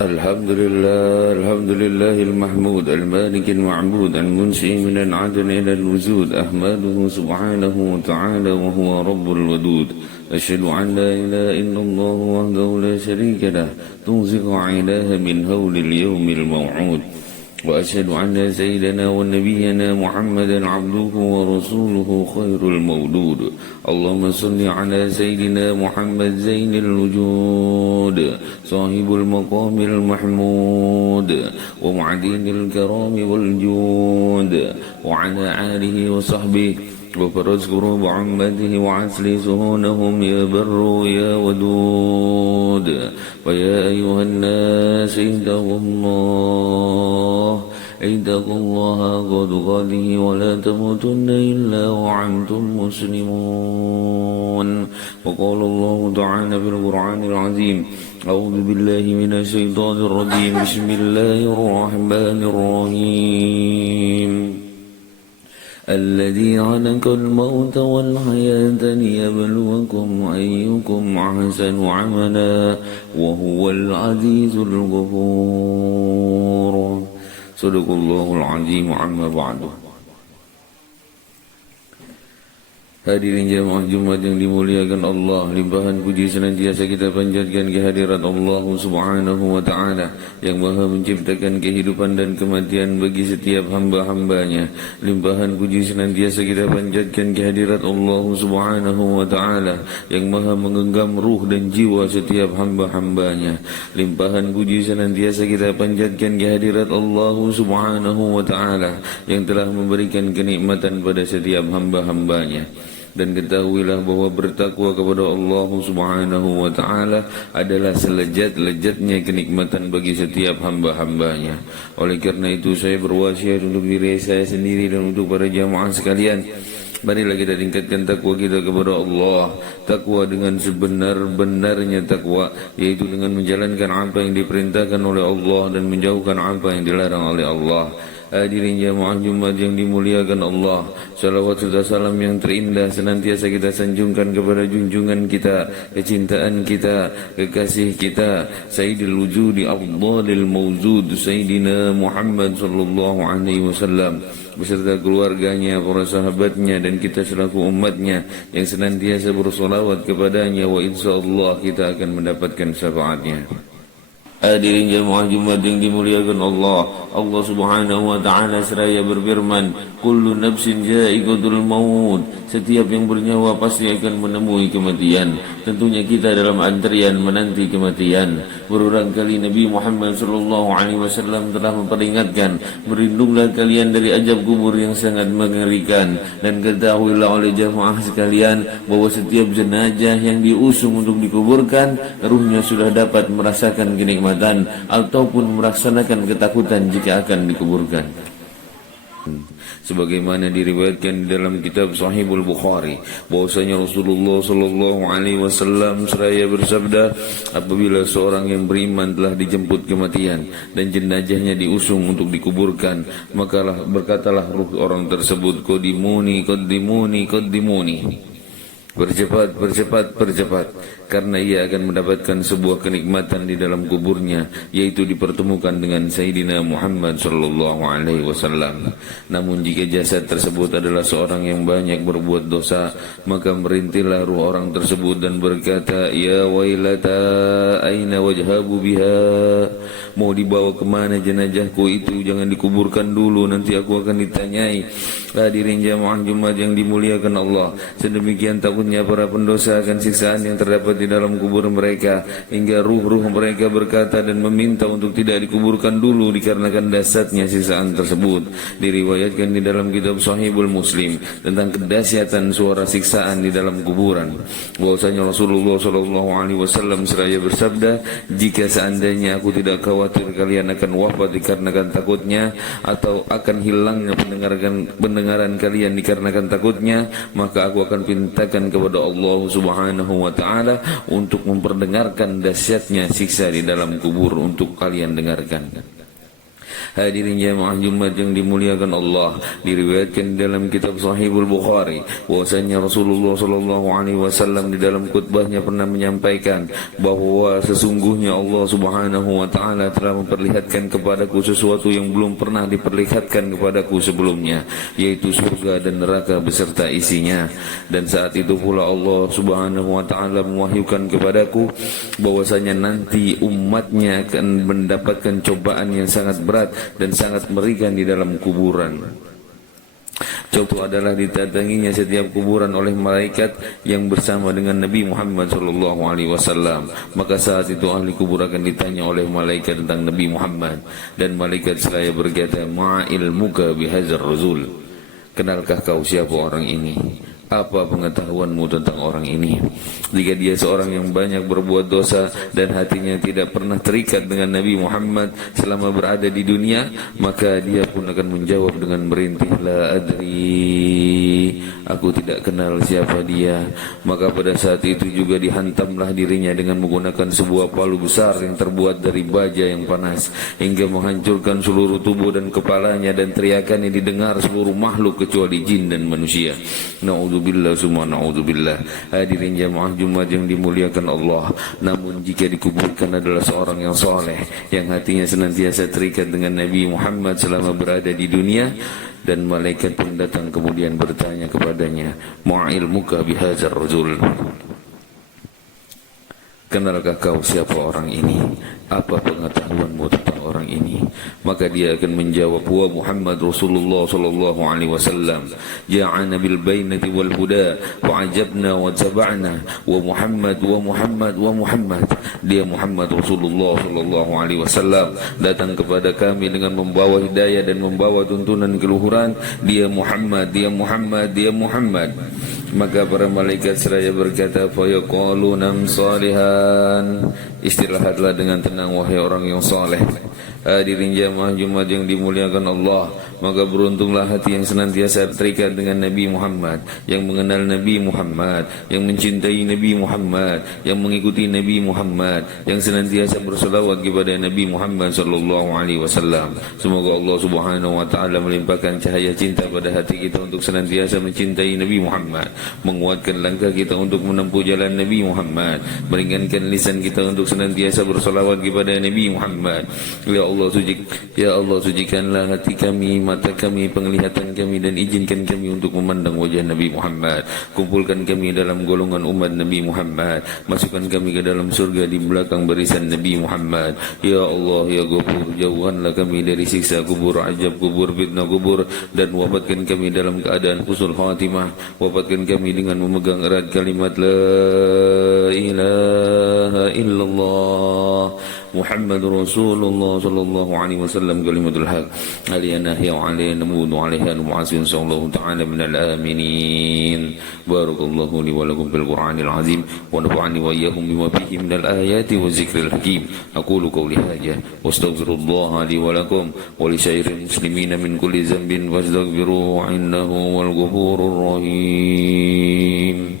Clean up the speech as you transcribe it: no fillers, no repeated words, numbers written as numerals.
الحمد لله المحمود المالك المعبود المنشئ من العدم إلى الوجود أحمده سبحانه وتعالى وهو رب الودود أشهد أن لا إله إلا الله وحده لا شريك له تنزع عيناه من هول اليوم الموعود وأشهد أن سيدنا ونبينا محمدا عبده ورسوله خير المولود اللهم صل على سيدنا محمد زين الوجود صاحب المقام المحمود ومعدين الكرام والجود وعلى آله وصحبه وفرج كروب عمته وعسل سهونهم يا بر يا ودود ويا أيها الناس اتقوا الله قد قاله ولا تموتن إلا وعنتم مسلمون وقال الله تعالى في القرآن العظيم أعوذ بالله من الشيطان الرجيم بسم الله الرحمن الرحيم الذي خلق الموت والحياة ليبلوكم أيكم أحسن عملا وهو العزيز الغفور صدق الله العظيم عما بعده. Hadirin jamaah Jumat yang dimuliakan Allah, limpahan puji senantiasa kita panjatkan kehadirat Allah Subhanahu wa Ta'ala yang Maha menciptakan kehidupan dan kematian bagi setiap hamba-hambanya. Limpahan puji senantiasa kita panjatkan kehadirat Allah Subhanahu wa Ta'ala yang Maha menggenggam ruh dan jiwa setiap hamba-hambanya. Limpahan puji senantiasa kita panjatkan kehadirat Allah Subhanahu wa Ta'ala yang telah memberikan kenikmatan pada setiap hamba-hambanya. Dan ketahuilah bahwa bertakwa kepada Allah Subhanahu wa Ta'ala adalah selezat-lezatnya kenikmatan bagi setiap hamba-hambanya. Oleh kerana itu saya berwasiat untuk diri saya sendiri dan untuk para jamaah sekalian, marilah kita tingkatkan takwa kita kepada Allah. Takwa dengan sebenar-benarnya takwa, yaitu dengan menjalankan apa yang diperintahkan oleh Allah dan menjauhkan apa yang dilarang oleh Allah. Hadirin jamaah Jumat yang dimuliakan Allah, salawat serta salam yang terindah senantiasa kita sanjungkan kepada junjungan kita, kecintaan kita, kekasih kita, Sayyidil Wujudi Afdalil Mawjud Sayyidina Muhammad sallallahu alaihi wasallam beserta keluarganya, para sahabatnya dan kita selaku umatnya yang senantiasa bersolawat kepadanya, wa insyaallah kita akan mendapatkan syafaatnya. Hadirin jamaah Jumat yang dimuliakan Allah, Allah Subhanahu wa Ta'ala seraya berfirman, kullu nafsin ja'iqatul maut, setiap yang bernyawa pasti akan menemui kematian. Tentunya kita dalam antrian menanti kematian. Berulang kali Nabi Muhammad sallallahu alaihi wasallam telah memperingatkan, berlindunglah kalian dari azab kubur yang sangat mengerikan, dan ketahuilah oleh jamaah sekalian bahwa setiap jenazah yang diusung untuk dikuburkan, ruhnya sudah dapat merasakan kenikmatan ataupun melaksanakan ketakutan jika akan dikuburkan. Sebagaimana diriwayatkan di dalam kitab Sahihul Bukhari bahwasanya Rasulullah sallallahu alaihi wasallam seraya bersabda, apabila seorang yang beriman telah dijemput kematian dan jenazahnya diusung untuk dikuburkan, maka berkatalah ruh orang tersebut, qadimuni qadimuni qadimuni, bercepat, bercepat, bercepat, karena ia akan mendapatkan sebuah kenikmatan di dalam kuburnya, yaitu dipertemukan dengan Sayyidina Muhammad sallallahu alaihi wasallam. Namun jika jasad tersebut adalah seorang yang banyak berbuat dosa, maka merintihlah ruh orang tersebut dan berkata, ya wailata aina wajhabu biha, mau dibawa kemana jenazahku itu? Jangan dikuburkan dulu, nanti aku akan ditanyai. Hadirin jamaah Jumat yang dimuliakan Allah, sedemikian takutnya para pendosa akan siksaan yang terdapat di dalam kubur mereka, hingga ruh-ruh mereka berkata dan meminta untuk tidak dikuburkan dulu dikarenakan dahsyatnya siksaan tersebut. Diriwayatkan di dalam kitab Sahihul Muslim tentang kedahsyatan suara siksaan di dalam kuburan, bahwasanya Rasulullah sallallahu alaihi wasallam seraya bersabda, jika seandainya aku tidak khawatir kalian akan wafat dikarenakan takutnya, atau akan hilangnya pendengaran kalian dikarenakan takutnya, maka aku akan pintakan kepada Allah Subhanahu wa Ta'ala untuk memperdengarkan dahsyatnya siksa di dalam kubur untuk kalian dengarkan. Hadirin jamaah Jumat yang dimuliakan Allah, diriwayatkan dalam kitab Sahihul Bukhari bahwasanya Rasulullah sallallahu alaihi wasallam di dalam khutbahnya pernah menyampaikan bahwa sesungguhnya Allah Subhanahu wa taala telah memperlihatkan kepadaku sesuatu yang belum pernah diperlihatkan kepadaku sebelumnya, yaitu surga dan neraka beserta isinya. Dan saat itu pula Allah Subhanahu wa taala mewahyukan kepadaku bahwasanya nanti umatnya akan mendapatkan cobaan yang sangat berat dan sangat mengerikan di dalam kuburan. Contoh adalah didatanginya setiap kuburan oleh malaikat yang bersama dengan Nabi Muhammad SAW. Maka saat itu ahli kubur akan ditanya oleh malaikat tentang Nabi Muhammad, dan malaikat seraya berkata, "Ma'ilmuka bihadzal rasul." Kenalkah kau siapa orang ini? Apa pengetahuanmu tentang orang ini? Jika dia seorang yang banyak berbuat dosa dan hatinya tidak pernah terikat dengan Nabi Muhammad selama berada di dunia, maka dia pun akan menjawab dengan merintih, "La adri," aku tidak kenal siapa dia. Maka pada saat itu juga dihantamlah dirinya dengan menggunakan sebuah palu besar yang terbuat dari baja yang panas, hingga menghancurkan seluruh tubuh dan kepalanya, dan teriakannya didengar seluruh makhluk kecuali jin dan manusia. Na'udzubillah summa na'udzubillah. Hadirin jamaah Jumat yang dimuliakan Allah, namun jika dikuburkan adalah seorang yang soleh, yang hatinya senantiasa terikat dengan Nabi Muhammad selama berada di dunia, dan malaikat pun datang kemudian bertanya kepadanya, "Ma'ilmuka bihadzal rajul." Kenalkah kau siapa orang ini? Apa pengetahuanmu tentang orang ini? Maka dia akan menjawab, "Wa Muhammad Rasulullah sallallahu alaihi wasallam, ja'ana bil bainati wal huda wa ajabna wa taba'na, wa Muhammad wa Muhammad wa Muhammad." Dia Muhammad Rasulullah sallallahu alaihi wasallam datang kepada kami dengan membawa hidayah dan membawa tuntunan keluhuran. Dia Muhammad, dia Muhammad, dia Muhammad. Maka para malaikat seraya berkata, "Fa yaquluna salihan." Istirahatlah dengan tenang wahai orang yang saleh. Hadirin jamaah Jumat yang dimuliakan Allah, maka beruntunglah hati yang senantiasa terikat dengan Nabi Muhammad, yang mengenal Nabi Muhammad, yang mencintai Nabi Muhammad, yang mengikuti Nabi Muhammad, yang senantiasa berselawat kepada Nabi Muhammad sallallahu alaihi wasallam. Semoga Allah Subhanahu wa taala melimpahkan cahaya cinta pada hati kita untuk senantiasa mencintai Nabi Muhammad, menguatkan langkah kita untuk menempuh jalan Nabi Muhammad, meringankan lisan kita untuk senantiasa berselawat kepada Nabi Muhammad. Ya Allah, sucikanlah hati kami, mata kami, penglihatan kami, dan izinkan kami untuk memandang wajah Nabi Muhammad. Kumpulkan kami dalam golongan umat Nabi Muhammad. Masukkan kami ke dalam surga di belakang barisan Nabi Muhammad. Ya Allah, ya Ghafur, jauhkanlah kami dari siksa kubur, azab kubur, fitnah kubur, dan wafatkan kami dalam keadaan husnul khatimah. Wafatkan kami dengan memegang erat kalimat La ilaha illallah Muhammad Rasulullah sallallahu alaihi wasallam, kalimatul haq aliyana hiya wa alayna namudu alaiha mu'asin sallallahu ta'ala minal aminin. Barakallahu li wa lakum bil Qur'anil azim wa nafa'ani wa iyyakum bima fihi minal ayati wa zikril hakim. Aqulu qawli hadha wa astaghfirullah li wa lakum wa li sairil muslimina min kulli dhanbin wastaghfiruhu innahu wal ghafurur rahim.